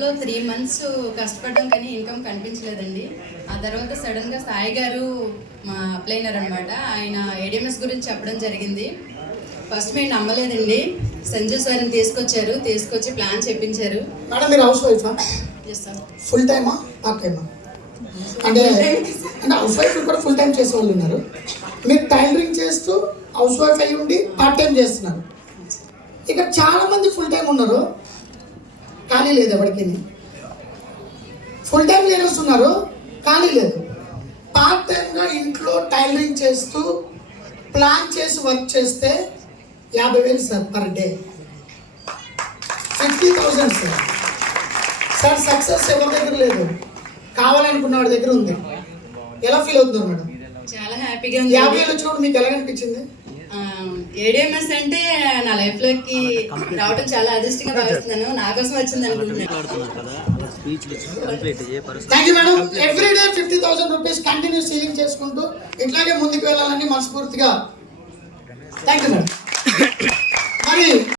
లో three months కష్టపడడం కానీ ఇన్కమ్ కనిపించలేదండి. ఆ తర్వాత సడన్గా సాయి గారు మా అప్లైనర్ అనమాట ఆయన ఏడిఎంఎస్ గురించి చెప్పడం జరిగింది. ఫస్ట్ మేము నమ్మలేదండి. సంజు సార్ని తీసుకొచ్చారు. తీసుకొచ్చి ప్లాన్ చెప్పించారు మేడం మీరు హౌస్ వైఫా చేస్తాం ఫుల్ టైమా పార్ట్ టైమా అంటే అంటే హౌస్ వైఫ్ కూడా ఫుల్ టైం చేసే వాళ్ళు ఉన్నారు. మీరు టైలరింగ్ చేస్తూ హౌస్ వైఫ్ అయి ఉండి పార్ట్ టైం చేస్తున్నారు. ఇక్కడ చాలా మంది ఫుల్ టైం ఉన్నారు. ఖాళీ లేదు ఎవరికి ఫుల్ టైం లీడర్స్ ఉన్నారు ఖాళీ లేదు. పార్ట్ టైంగా ఇంట్లో టైలరింగ్ చేస్తూ ప్లాన్ చేసి వర్క్ చేస్తే యాభై వేలు sir per day fifty thousand sir. Sir success ఎవరి దగ్గర లేదు? కావాలనుకున్న వాడి దగ్గర ఉంది. ఎలా ఫీల్ అవుతున్నారు మేడం? చాలా హ్యాపీగా యాభై వేలు వచ్చినప్పుడు మీకు ఎలా అనిపించింది? ఏడిఎంఎస్ అంటే నా లైఫ్లోకి రావడం చాలా అదృష్టంగా భావిస్తున్నాను. నా కోసం వచ్చింది అనుకుంటున్నాను మాట్లాడుతున్నారు కదా. అలా స్పీచ్లు కంప్లీట్ ఏ పరిస్థితి? Thank you madam every day fifty thousand rupees continue selling చేసుకుంటూ ఇట్లాగే ముందుకు వెళ్ళాలని మనస్ఫూర్తిగా. Thank you madam